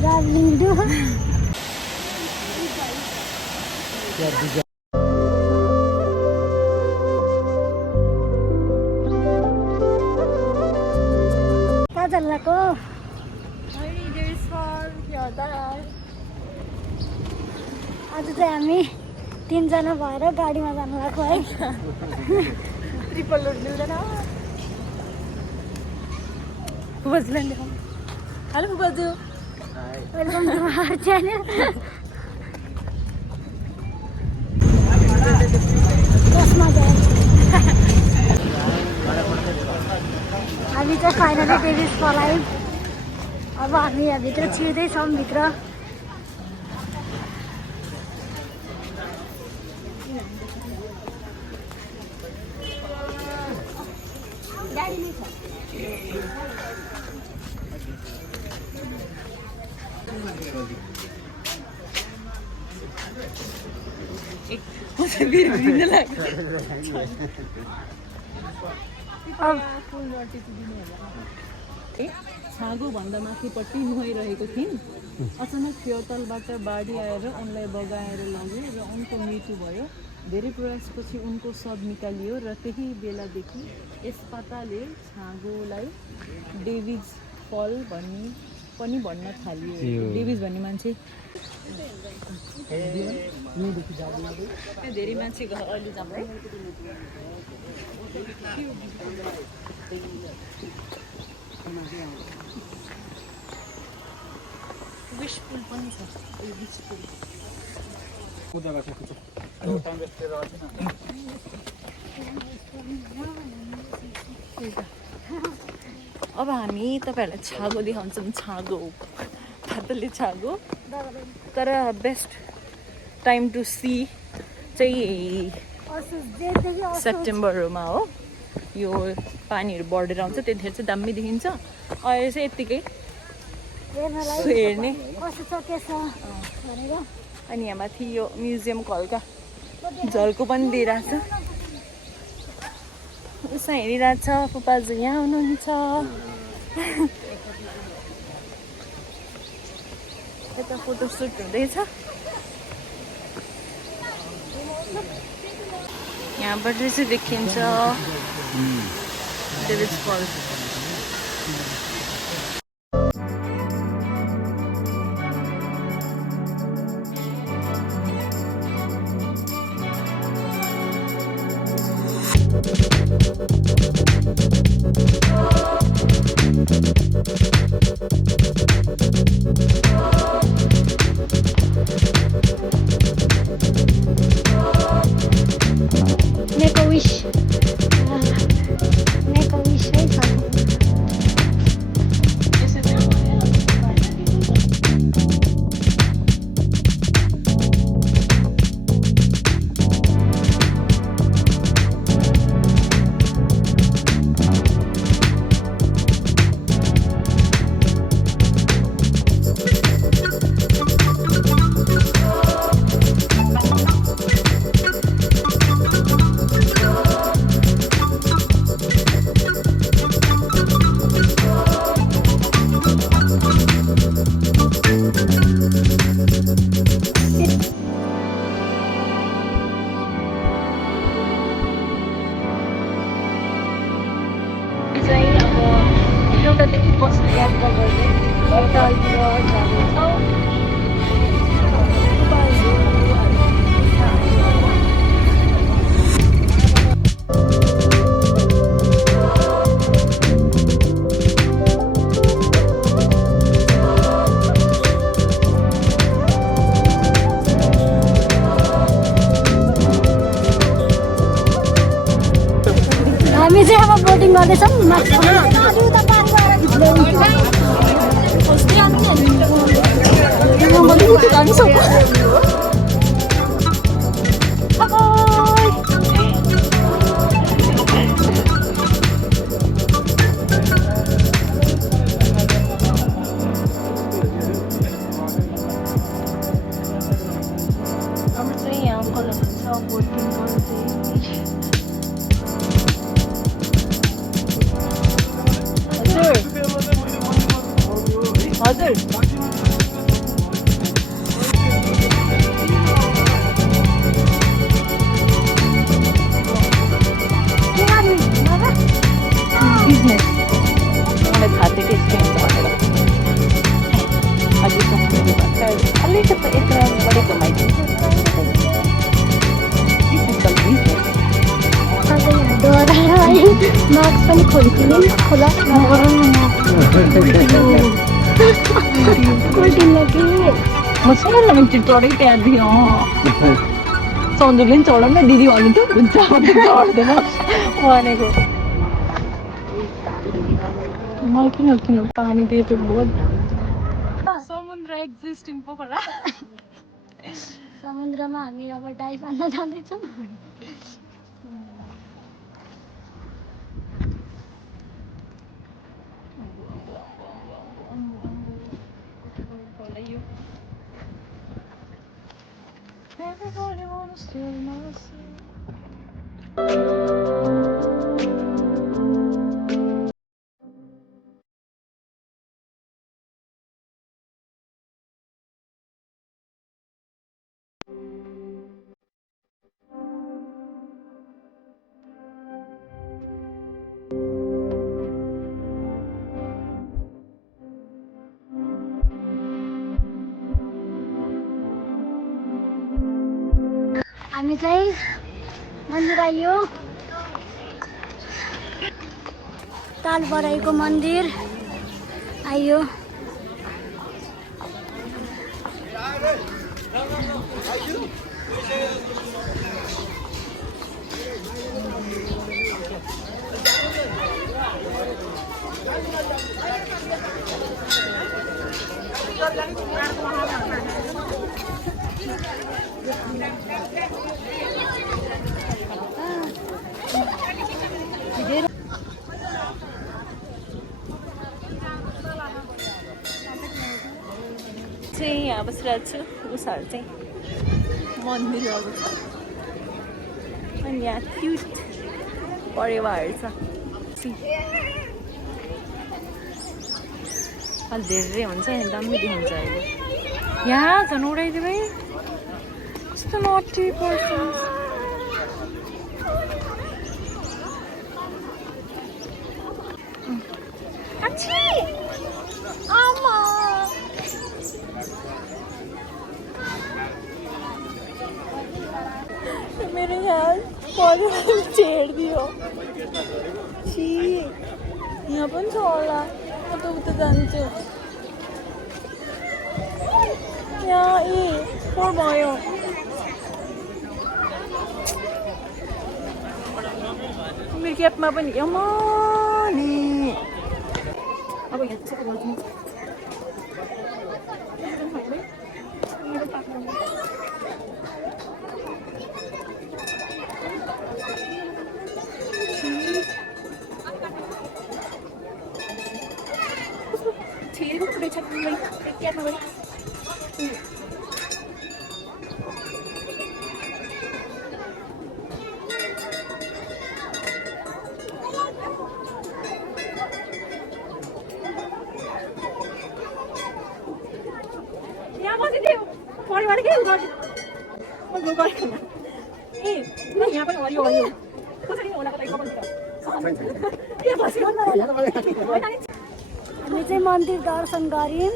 Traveling do. कहाँ चल्ला को? आज चाहिँ हामी 3 जना भएर गाडीमा जानु भएको है। ट्रिपल लोड मिल्दैन। फुबाजुलाई देखाउँ। हेलो फुबाजु। Welcome to our channel. कसमा जाए? हामी चाहिँ फाइनली डेभिस फल आयौँ। अब हामी यहाँभित्र छिर्दैछौँ भित्र। छागो भन्दा माथिपट्टि नुहाइरहेको थिइन्। अचानक फेयरतलबाट बाढी आएर उनलाई बगाएर लग्यो र उनको मृत्यु भयो। धेरै प्रयासपछि उनको शव निकालियो र त्यही बेलादेखि यस पाताले छागोलाई डेभिज फल पनि भन्न थालियो। डेभिज भन्ने मान्छे धेरै मान्छे अहिले जाँदै विश पुल पनि छ। विश पुल अब हामी तपाईँहरूलाई छागो देखाउँछौँ। छागो पातले छागो, तर बेस्ट टाइम टु सी चाहिँ सेप्टेम्बरमा हो। यो पानीहरू बढेर आउँछ, त्यतिखेर चाहिँ दामी देखिन्छ। अहिले चाहिँ यत्तिकै हेर्ने। अनि यहाँ माथि यो म्युजियमको हल्का झल्को पनि दिइरहेछ। उसमा हेरिरहेछ। फुपाजु यहाँ हुनुहुन्छ। यता फोटोसुट हुँदैछ। यहाँबाट चाहिँ देखिन्छ डेभिस फल। हामी चाहिँ अब बोटिङ गर्दैछौँ। हजुर बिजनेस मलाई थाहा थियो कि यस्तो हुन्छ भनेर अलिकति अलिकति यता बढी कमाइदिन्छ मास्क पनि खोलिदिने खोला म सानो एकचोटि चढेँ त्यहाँदेखि सन्दुकले पनि चढाउनु न दिदी भन्नु थियो हुन्छ चढ्दैन भनेको मलाई किन पानी दिए बहुत समुद्र एक्जिस्टिङ पोखरा समुद्रमा हामी अब डाइभ हान्न जाँदैछौँ Everybody wanna steal my soul. हामी चाहिँ मन्दिर आइयो तालबराईको मन्दिर आइयो चाहिँ यहाँ बसिरहेको छु उसाहरू चाहिँ मन्दिरहरू छ अनि यहाँ क्युट परेवाहरू छ अलि धेरै हुन्छ नि दामी देखिन्छ अहिले यहाँ झन् उडाइदियो भाइ कस्तो नटी पर्सन्स मेरे यहाँ पौधे छेड दियो छि यहाँ पनि छ होला म त उता जान्छु यहाँ फोहोर भयो मेरो क्यापमा पनि यमानी अब यहाँ चाहिँ हामी चाहिँ मन्दिर दर्शन गर्यौँ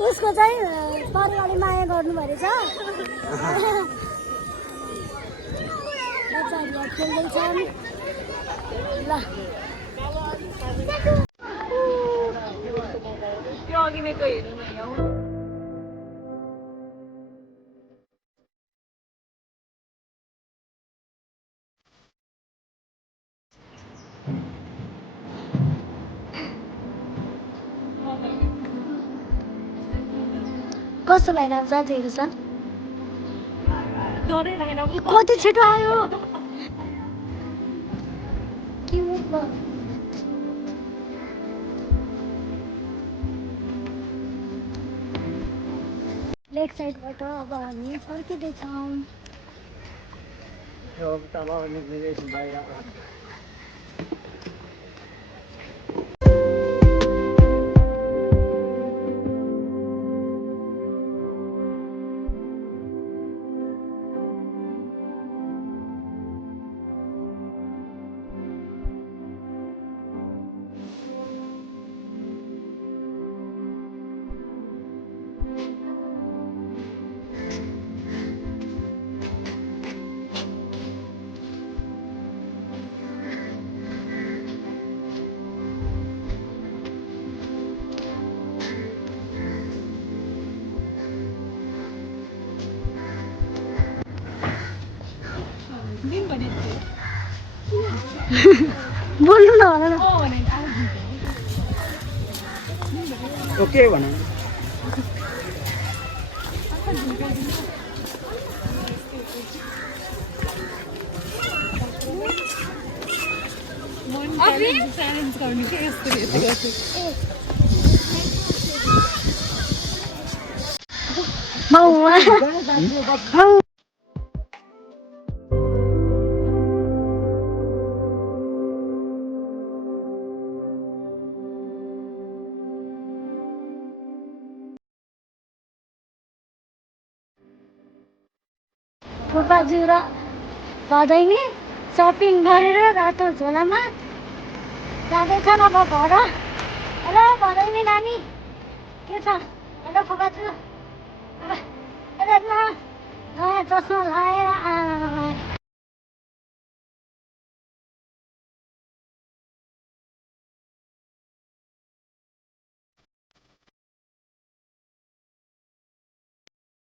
उसको चाहिँ परिवारले माया गर्नुभएको छ बच्चाहरू खेल्दैछन् ल त्यो अघि नै हेर्नु न यहाँ कस्तो लागिरहेको साथीहरू छ कति छिटो आयो लेक साइडबाट अब हामी फर्किँदैछौँ बोल्नु न होला न ओके भन फुपाजू र भदैनी सपिङ गरेर रातो झोलामा जाँदैछन् अब घर। हेलो भदैनी नानी के छ? हेलो फुपाजू नयाँ चस्मा लगाएर